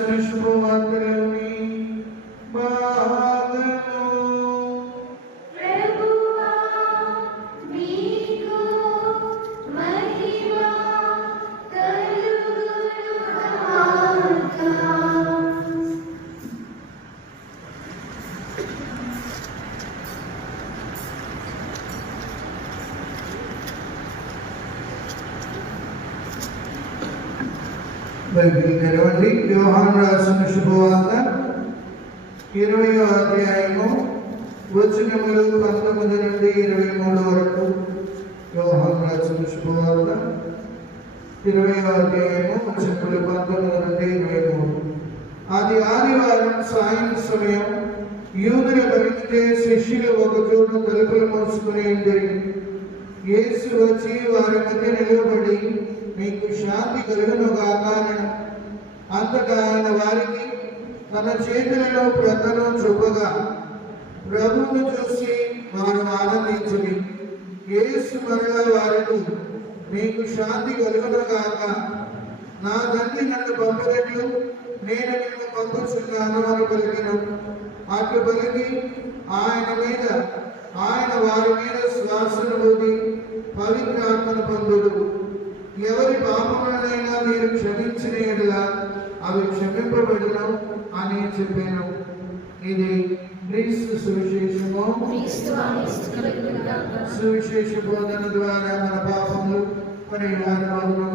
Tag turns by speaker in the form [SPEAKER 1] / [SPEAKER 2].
[SPEAKER 1] शुभवर्गरणी मा
[SPEAKER 2] బైబిల్ తెరవండి. యోహాన్ రాసిన శుభవార్త. ఇరవయో అధ్యాయము వచనములు పంతొమ్మిది నుండి ఇరవై మూడు వరకు వ్యవహారం రాసిన శుభవార్త. ఇరవయో అధ్యాయము వచనములు పంతొమ్మిది నుండి ఇరవై మూడు. అది ఆదివారం సాయం సమయం యూదుల పరిమితే శిష్యులు ఒక చోట తలుపులు మోసుకుని ఉండేది యేసు వచ్చి వారి మధ్య నిలబడి మీకు శాంతి కలుగును గాకానని అంతటా ఆయన వారికి తన చేతులలో ప్రతను చూపగా ప్రభువును చూసి వారు ఆనందించుని ఏసు మరలా వారిని మీకు శాంతి కలుగును గాక. నా తండ్రి నన్ను పంపినట్లు నేను నిన్ను పంపుచున్నాను అని పలికిను. అటు పలికి ఆయన మీద ఆయన వారి మీద శ్వాసను ఊది పవిత్రాత్మను పొందుడు. ఎవరి పాపములనైనా మీరు క్షమించిన ఎడల అవి క్షమింపబడిన అని చెప్పాను. ఇది క్రీస్తు సువిశేషము. సువిశేష బోధన ద్వారా మన పాపములు పరిహారమవునుగా